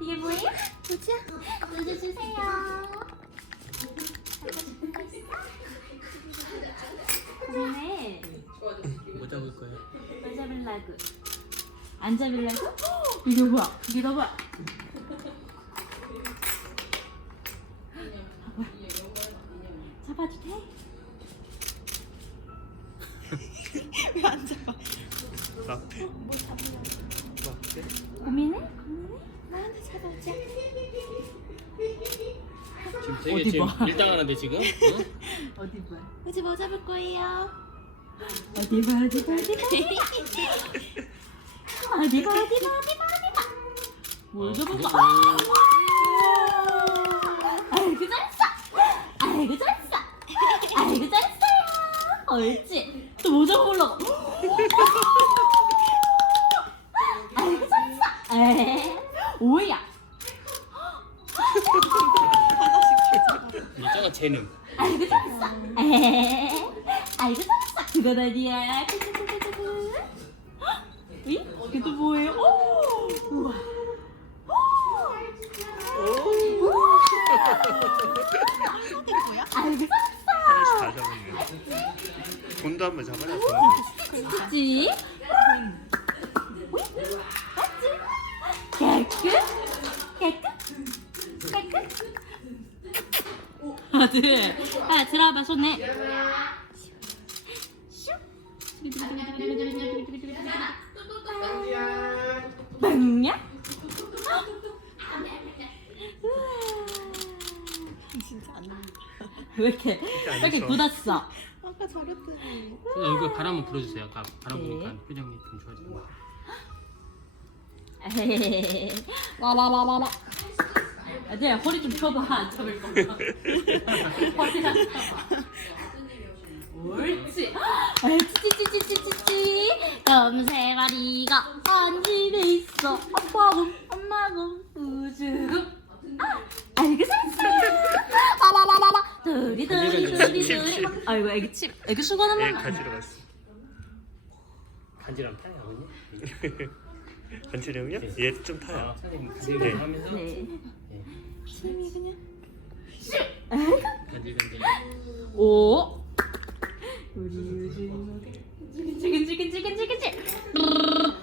이게 뭐예요? 우주야. 우주 주세요. 고민해. 뭐 잡을 거예요? 뭘 잡으려고? 안? 이게 뭐야? 이게 너 뭐야? 잡아도 돼? 왜 안 잡아? 라페? 뭐 잡으려고? 라페? 고민해? 나한테 잡아오자. 지금 되게 어디 지금 봐. 밀당하는데 지금? 응? 어디 봐? 우지 뭐 잡을 거예요? 어디 봐? 어디 봐? 어디 봐? 어디 봐? 어디 봐? 어디 봐? 어디 봐? 뭘 어, 잡을까? 그거- 아이고 잘했어! 아이고 잘했어! 아이고 잘했어요! 옳지! 또 뭐 잡아보려고? 아이고 잘했어! 에이, 오야! 이자가 재능. 아이고 잘했어! 에이, 아이고 잘했어! 그건 아니야. 이? 또 뭐예요? 오! 우와! 이게 뭐야? 아이고 하나씩 잘했어! 다 잡았네. 돈도 한번 잡아라. 돈. 그치? 아들, 아 들어봐 손에. 빵야? 진짜 안 나온다. 왜 이렇게 왜 이렇게 굳었어? 아까 잘했더니. 여기 바람 한번 불어주세요. 아까 바람 네. 부니까 표정이 좀 좋아지는 라라라라라. 아들 허리 좀 펴봐 안 잡을 거면. 허리 안 펴봐. 옳지. 아유 찌찌찌찌찌찌. 검세 마리가 한 집에 있어. 아빠금 엄마금 우주금. 아, 아이고 잘했어. 라라라라라. 둘이 둘이 둘이 둘이. 아이고 애기 침 애기 수건 얘 한번. 간지럼 타요, 아버님? 간지령이요? 얘좀 아, 타요. 간지럼 네. 하면서 네. 네. 힘이 그냥. 오. 우리 우주. 지근지근지근지근지.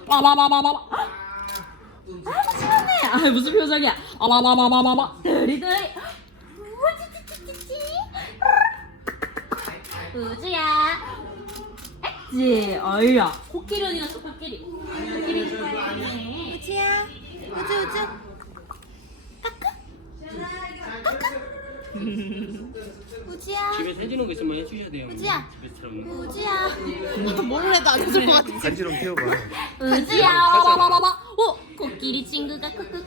라라라라라. 아, 시원해. 아, 무슨 표정이야? 라라라라라라. 드리드리. 우지지지지지. 우주야. 지 어이야. 코끼리 어디 갔어, 코끼리? 코끼리 좋아해. 우지야. 우지 우지. 우지야. 집에서 해주는 거 있으면 해주셔야 돼요. 우지야. 우지야. 뭘 해도 안 해줄 것 같아. 간지령 태워봐. 라라라라라. 오, 코끼리 친구가 짜증나?